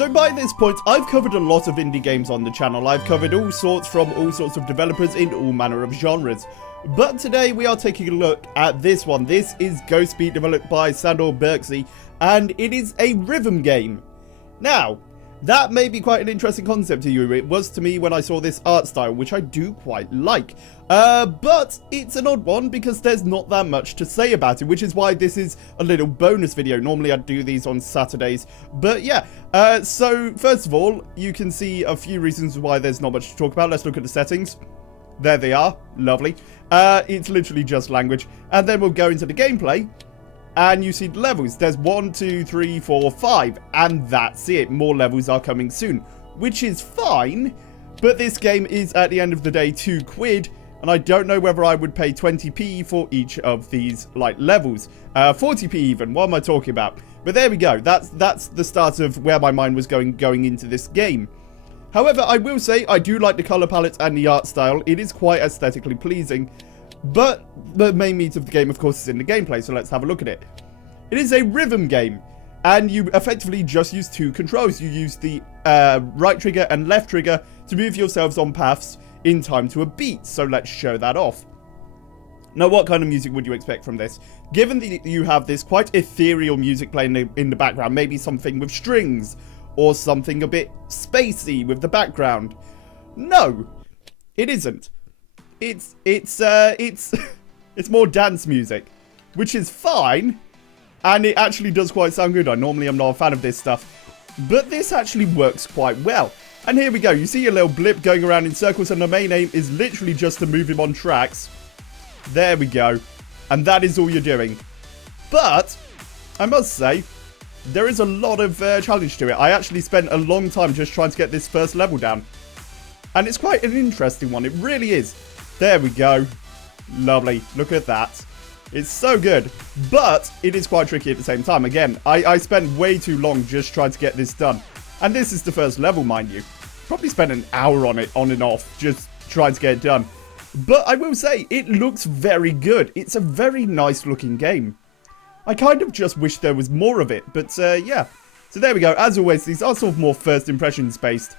So by this point, I've covered a lot of indie games on the channel. I've covered all sorts from all sorts of developers in all manner of genres. But today we are taking a look at this one. This is Ghost Beat, developed by Sandor Berczi, and it is a rhythm game. Now, that may be quite an interesting concept to you. It was to me when I saw this art style, which I do quite like. But it's an odd one because there's not that much to say about it, which is why this is a little bonus video. Normally I'd do these on Saturdays. But yeah, so first of all, you can see a few reasons why there's not much to talk about. Let's look at the settings. There they are. Lovely. It's literally just language. And then we'll go into the gameplay. And you see the levels. There's 1, 2, 3, 4, 5. And that's it. More levels are coming soon. Which is fine. But this game is, at the end of the day, £2. And I don't know whether I would pay 20p for each of these, like, levels. 40p even. What am I talking about? But there we go. That's the start of where my mind was going into this game. However, I will say I do like the colour palette and the art style. It is quite aesthetically pleasing. But the main meat of the game, of course, is in the gameplay, so let's have a look at it. It is a rhythm game, and you effectively just use two controls. You use the right trigger and left trigger to move yourselves on paths in time to a beat, so let's show that off. Now, what kind of music would you expect from this? Given that you have this quite ethereal music playing in the background, maybe something with strings, or something a bit spacey with the background. No, it isn't. It's more dance music, which is fine, and it actually does quite sound good. I normally am not a fan of this stuff, but this actually works quite well. And here we go. You see a little blip going around in circles, and the main aim is literally just to move him on tracks. There we go. And that is all you're doing. But I must say, there is a lot of challenge to it. I actually spent a long time just trying to get this first level down. And it's quite an interesting one. It really is. There we go. Lovely. Look at that. It's so good. But it is quite tricky at the same time. Again, I spent way too long just trying to get this done. And this is the first level, mind you. Probably spent an hour on it, on and off, just trying to get it done. But I will say, it looks very good. It's a very nice looking game. I kind of just wish there was more of it. But yeah. So there we go. As always, these are sort of more first impressions based.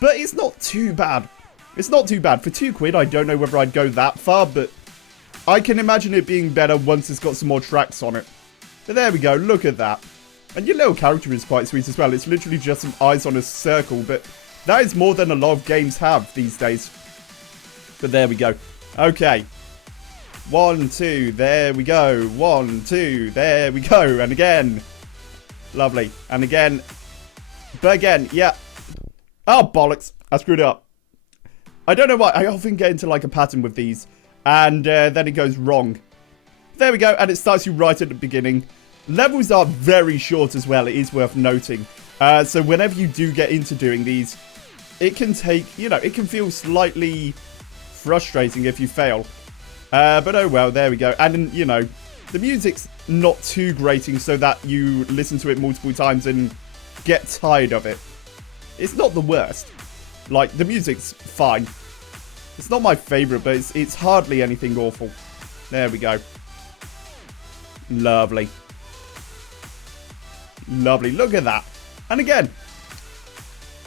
But it's not too bad. It's not too bad. For £2, I don't know whether I'd go that far, but I can imagine it being better once it's got some more tracks on it. But there we go. Look at that. And your little character is quite sweet as well. It's literally just some eyes on a circle, but that is more than a lot of games have these days. But there we go. Okay. 1, 2, there we go. 1, 2, there we go. And again. Lovely. And again. But again, yeah. Oh, bollocks. I screwed up. I don't know why. I often get into like a pattern with these. And then it goes wrong. There we go. And it starts you right at the beginning. Levels are very short as well. It is worth noting. So whenever you do get into doing these, it can take, you know, it can feel slightly frustrating if you fail. But oh well, there we go. And, you know, the music's not too grating so that you listen to it multiple times and get tired of it. It's not the worst. Like, the music's fine. It's not my favourite, but it's hardly anything awful. There we go. Lovely. Lovely. Look at that. And again,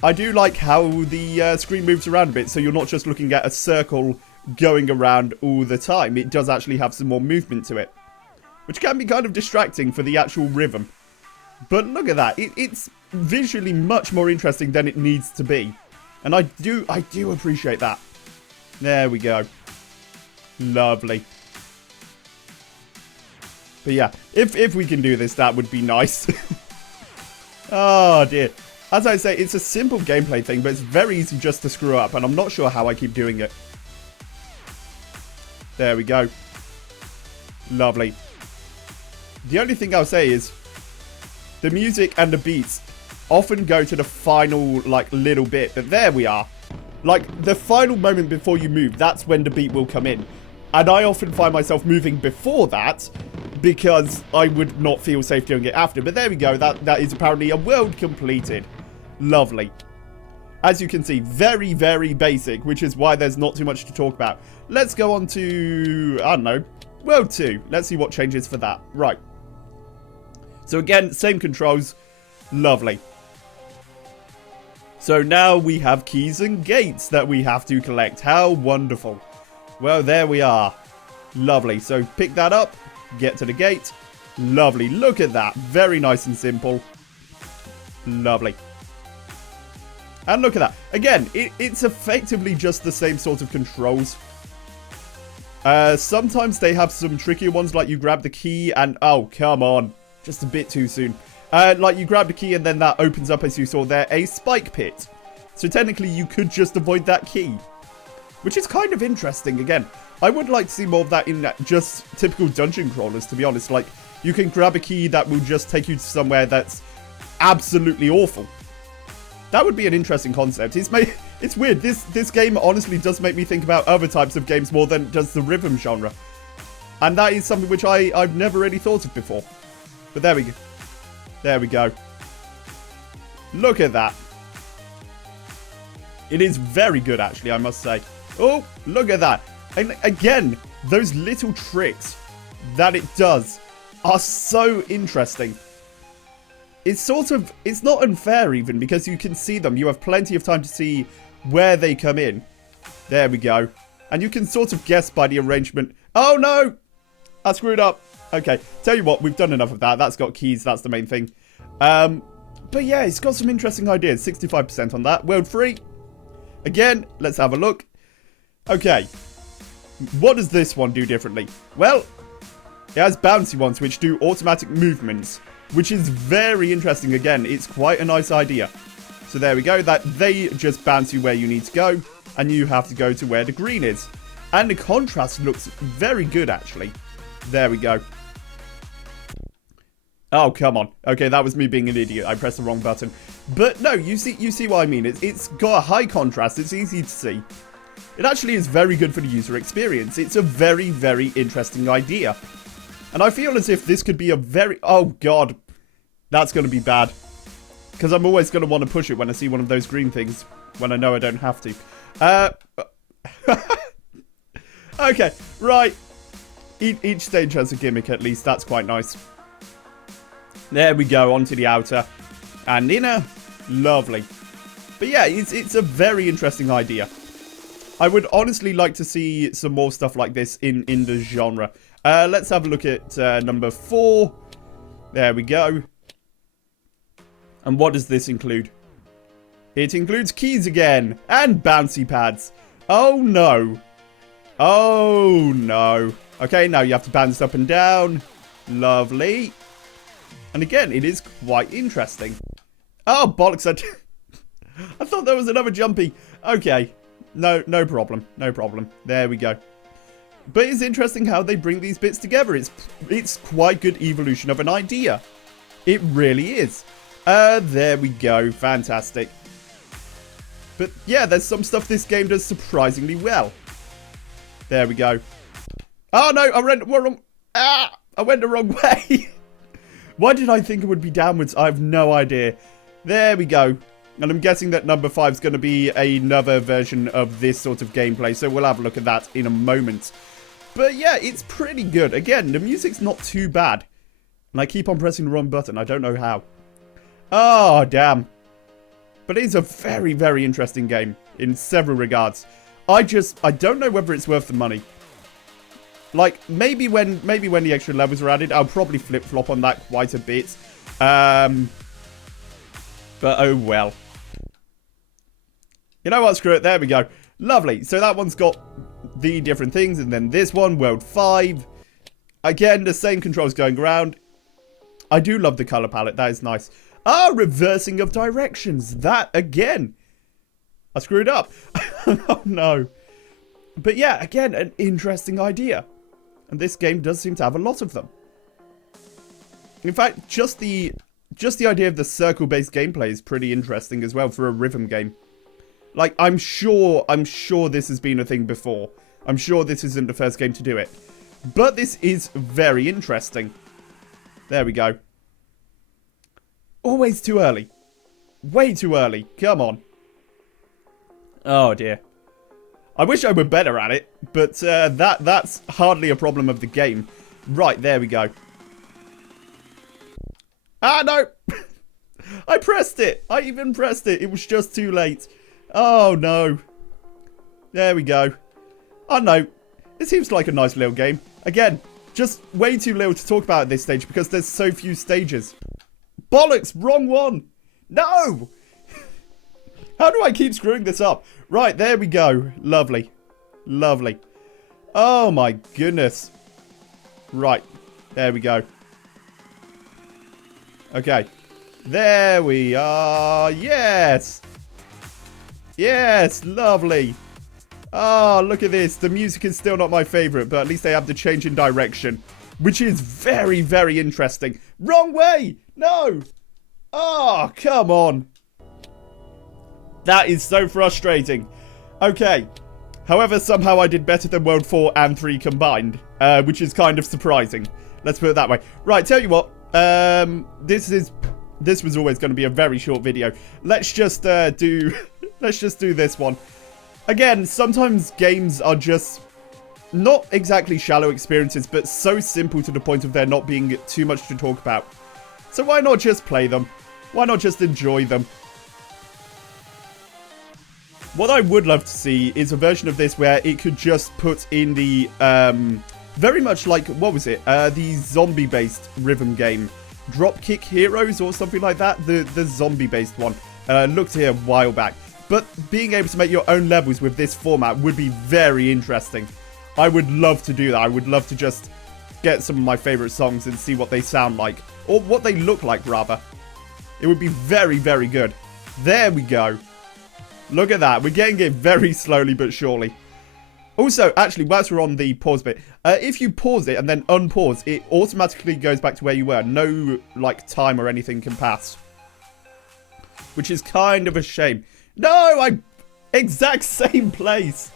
I do like how the screen moves around a bit, so you're not just looking at a circle going around all the time. It does actually have some more movement to it, which can be kind of distracting for the actual rhythm. But look at that. It's visually much more interesting than it needs to be. And I do appreciate that. There we go. Lovely. But yeah, if we can do this, that would be nice. Oh dear. As I say, it's a simple gameplay thing, but it's very easy just to screw up, and I'm not sure how I keep doing it. There we go. Lovely. The only thing I'll say is, the music and the beats often go to the final, like, little bit, but there we are. Like, the final moment before you move, that's when the beat will come in. And I often find myself moving before that, because I would not feel safe doing it after. But there we go, that is apparently a world completed. Lovely. As you can see, very, very basic, which is why there's not too much to talk about. Let's go on to, I don't know, World 2. Let's see what changes for that. Right. So again, same controls. Lovely. So now we have keys and gates that we have to collect. How wonderful. Well, there we are. Lovely. So pick that up. Get to the gate. Lovely. Look at that. Very nice and simple. Lovely. And look at that. Again, it's effectively just the same sort of controls. Sometimes they have some trickier ones, like you grab the key and... Oh, come on. Just a bit too soon. Like you grab the key and then that opens up, as you saw there, a spike pit. So technically you could just avoid that key. Which is kind of interesting. Again, I would like to see more of that in just typical dungeon crawlers, to be honest. Like, you can grab a key that will just take you to somewhere that's absolutely awful. That would be an interesting concept. It's weird. This game honestly does make me think about other types of games more than just the rhythm genre. And that is something which I've never really thought of before. But there we go. There we go. Look at that. It is very good, actually, I must say. Oh, look at that. And again, those little tricks that it does are so interesting. It's not unfair even, because you can see them. You have plenty of time to see where they come in. There we go. And you can sort of guess by the arrangement. Oh no! I screwed up. Okay, tell you what, we've done enough of that. That's got keys, that's the main thing. But yeah, it's got some interesting ideas. 65% on that. World free. Again, let's have a look. Okay. What does this one do differently? Well, it has bouncy ones which do automatic movements, which is very interesting. Again, it's quite a nice idea. So there we go. That they just bounce you where you need to go, and you have to go to where the green is. And the contrast looks very good, actually. There we go. Oh, come on. Okay, that was me being an idiot. I pressed the wrong button. But no, you see what I mean. It's got a high contrast. It's easy to see. It actually is very good for the user experience. It's a very, very interesting idea. And I feel as if this could be a very... Oh, God. That's going to be bad. Because I'm always going to want to push it when I see one of those green things. When I know I don't have to. Okay, right. Each stage has a gimmick, at least. That's quite nice. There we go, onto the outer and inner. Lovely. But yeah, it's a very interesting idea. I would honestly like to see some more stuff like this in the genre. Let's have a look at number 4. There we go. And what does this include? It includes keys again. And bouncy pads. Oh no. Oh no. Okay, now you have to bounce up and down. Lovely. And again, it is quite interesting. Oh, bollocks. I thought there was another jumpy. Okay. No problem. No problem. There we go. But it's interesting how they bring these bits together. It's quite good evolution of an idea. It really is. There we go. Fantastic. But yeah, there's some stuff this game does surprisingly well. There we go. Oh no, I went wrong. I went the wrong way. Why did I think it would be downwards? I have no idea. There we go. And I'm guessing that number 5 is going to be another version of this sort of gameplay. So we'll have a look at that in a moment. But yeah, it's pretty good. Again, the music's not too bad. And I keep on pressing the wrong button. I don't know how. Oh, damn. But it is a very, very interesting game in several regards. I don't know whether it's worth the money. Like, maybe when the extra levels are added, I'll probably flip-flop on that quite a bit. But oh well. You know what? Screw it. There we go. Lovely. So that one's got the different things. And then this one, World 5. Again, the same controls going around. I do love the color palette. That is nice. Ah, reversing of directions. That, again. I screwed up. Oh, no. But yeah, again, an interesting idea. And this game does seem to have a lot of them. In fact, just the idea of the circle-based gameplay is pretty interesting as well for a rhythm game. Like, I'm sure this has been a thing before. I'm sure this isn't the first game to do it. But this is very interesting. There we go. Always too early. Way too early. Come on. Oh, dear. I wish I were better at it, but that's hardly a problem of the game. Right, there we go. Ah, no! I pressed it. I even pressed it. It was just too late. Oh, no. There we go. Oh, no. It seems like a nice little game. Again, just way too little to talk about at this stage because there's so few stages. Bollocks, wrong one. No. How do I keep screwing this up? Right, there we go. Lovely. Lovely. Oh, my goodness. Right. There we go. Okay. There we are. Yes. Yes, lovely. Oh, look at this. The music is still not my favorite, but at least they have the change in direction, which is very, very interesting. Wrong way. No. Oh, come on. That is so frustrating. Okay. However, somehow I did better than World 4 and 3 combined, which is kind of surprising. Let's put it that way. Right, tell you what. This was always going to be a very short video. Let's just do this one. Again, sometimes games are just not exactly shallow experiences, but so simple to the point of there not being too much to talk about. So why not just play them? Why not just enjoy them? What I would love to see is a version of this where it could just put in the, very much like, what was it? The zombie-based rhythm game. Dropkick Heroes or something like that? The zombie-based one. Looked here a while back. But being able to make your own levels with this format would be very interesting. I would love to do that. I would love to just get some of my favorite songs and see what they sound like. Or what they look like, rather. It would be very, very good. There we go. Look at that. We're getting it very slowly but surely. Also, actually, whilst we're on the pause bit, if you pause it and then unpause, it automatically goes back to where you were. No, like, time or anything can pass. Which is kind of a shame. No, exact same place.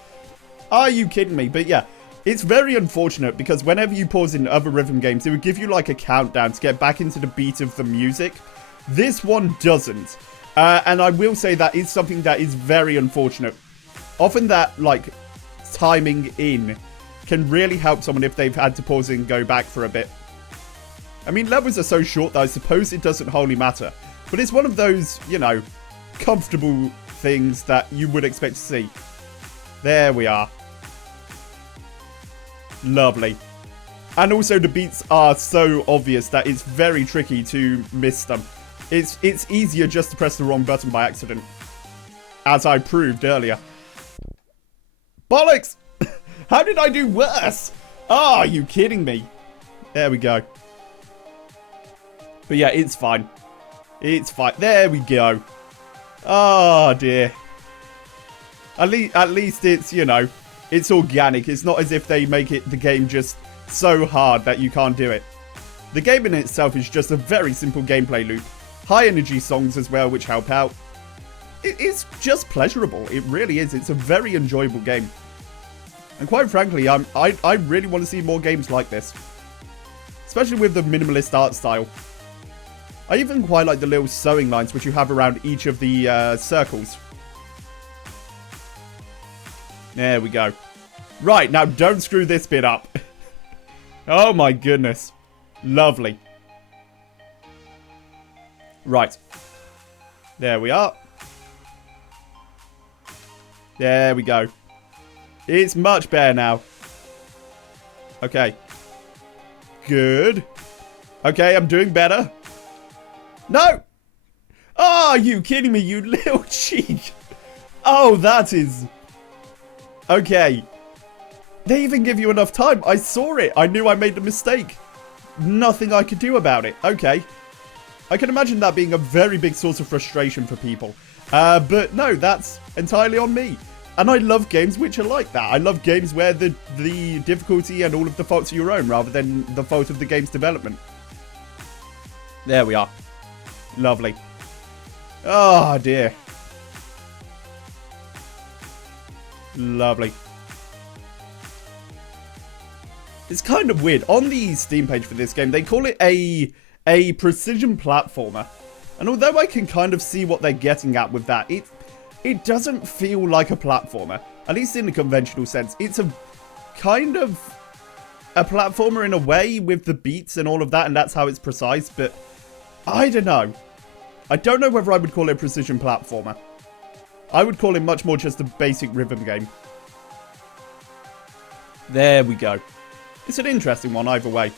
Are you kidding me? But yeah, it's very unfortunate because whenever you pause in other rhythm games, it would give you like a countdown to get back into the beat of the music. This one doesn't. And I will say that is something that is very unfortunate. Often that, like, timing in can really help someone if they've had to pause and go back for a bit. I mean, levels are so short that I suppose it doesn't wholly matter. But it's one of those, you know, comfortable things that you would expect to see. There we are. Lovely. And also the beats are so obvious that it's very tricky to miss them. It's easier just to press the wrong button by accident. As I proved earlier. Bollocks! How did I do worse? Oh, are you kidding me? There we go. But yeah, it's fine. It's fine. There we go. Oh, dear. At least it's, you know, it's organic. It's not as if they make the game just so hard that you can't do it. The game in itself is just a very simple gameplay loop. High energy songs as well, which help out. It's just pleasurable. It really is. It's a very enjoyable game. And quite frankly, I really want to see more games like this. Especially with the minimalist art style. I even quite like the little sewing lines which you have around each of the circles. There we go. Right, now don't screw this bit up. Oh my goodness. Lovely. Right. There we are. There we go. It's much better now. Okay. Good. Okay, I'm doing better. No! Oh, are you kidding me, you little cheek? Oh, that is... Okay. They even give you enough time. I saw it. I knew I made a mistake. Nothing I could do about it. Okay. I can imagine that being a very big source of frustration for people. But no, that's entirely on me. And I love games which are like that. I love games where the difficulty and all of the faults are your own rather than the fault of the game's development. There we are. Lovely. Oh, dear. Lovely. It's kind of weird. On the Steam page for this game, they call it a precision platformer. And although I can kind of see what they're getting at with that, it doesn't feel like a platformer. At least in the conventional sense. It's a kind of a platformer in a way with the beats and all of that, and that's how it's precise. But I don't know. I don't know whether I would call it a precision platformer. I would call it much more just a basic rhythm game. There we go. It's an interesting one either way.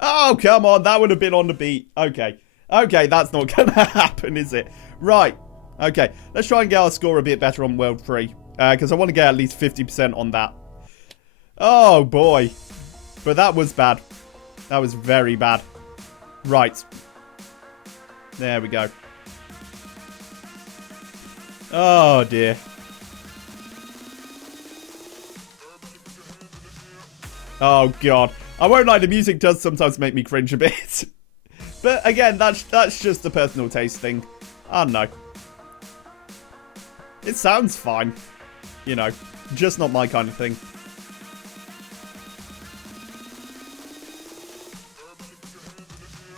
Oh, come on. That would have been on the beat. Okay. Okay, that's not going to happen, is it? Right. Okay. Let's try and get our score a bit better on World 3. Because I want to get at least 50% on that. Oh, boy. But that was bad. That was very bad. Right. There we go. Oh, dear. Oh, God. I won't lie, the music does sometimes make me cringe a bit. But, again, that's just a personal taste thing. I don't know. It sounds fine. You know, just not my kind of thing.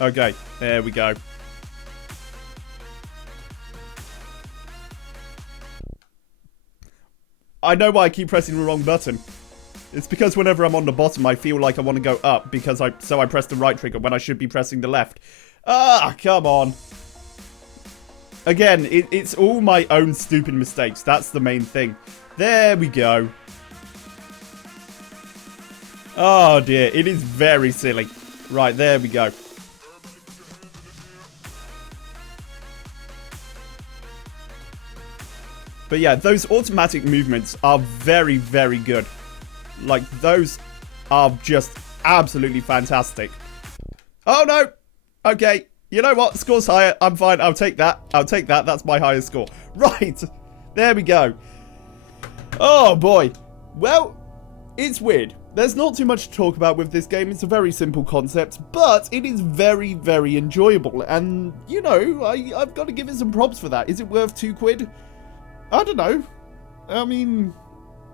Okay, there we go. I know why I keep pressing the wrong button. It's because whenever I'm on the bottom, I feel like I want to go up because I press the right trigger when I should be pressing the left. Ah, come on. Again, it's all my own stupid mistakes. That's the main thing. There we go. Oh dear, it is very silly. Right, there we go. But yeah, those automatic movements are very, very good. Like, those are just absolutely fantastic. Oh, no. Okay. You know what? Score's higher. I'm fine. I'll take that. I'll take that. That's my highest score. Right. There we go. Oh, boy. Well, it's weird. There's not too much to talk about with this game. It's a very simple concept, but it is very, very enjoyable. And, you know, I've got to give it some props for that. Is it worth £2? I don't know. I mean,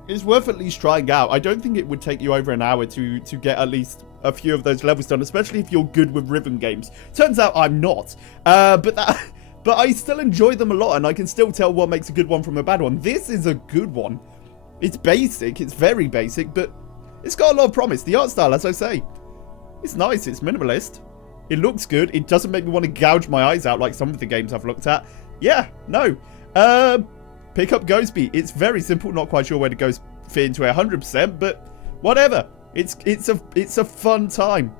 it's worth at least trying out. I don't think it would take you over an hour to get at least a few of those levels done, especially if you're good with rhythm games. Turns out I'm not. But I still enjoy them a lot, and I can still tell what makes a good one from a bad one. This is a good one. It's basic. It's very basic, but it's got a lot of promise. The art style, as I say, it's nice. It's minimalist. It looks good. It doesn't make me want to gouge my eyes out like some of the games I've looked at. Yeah, no. Pick up Ghostbeat. It's very simple. Not quite sure where the Ghost fit into 100%, but whatever. It's a fun time.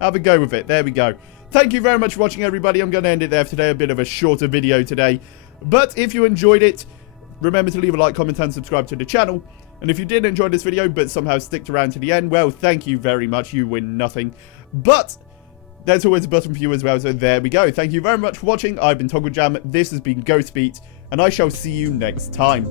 Have a go with it. There we go. Thank you very much for watching, everybody. I'm going to end it there for today. A bit of a shorter video today. But if you enjoyed it, remember to leave a like, comment, and subscribe to the channel. And if you did enjoy this video, but somehow sticked around to the end, well, thank you very much. You win nothing. But there's always a button for you as well, so there we go. Thank you very much for watching. I've been Togglejam. This has been Ghostbeat, and I shall see you next time.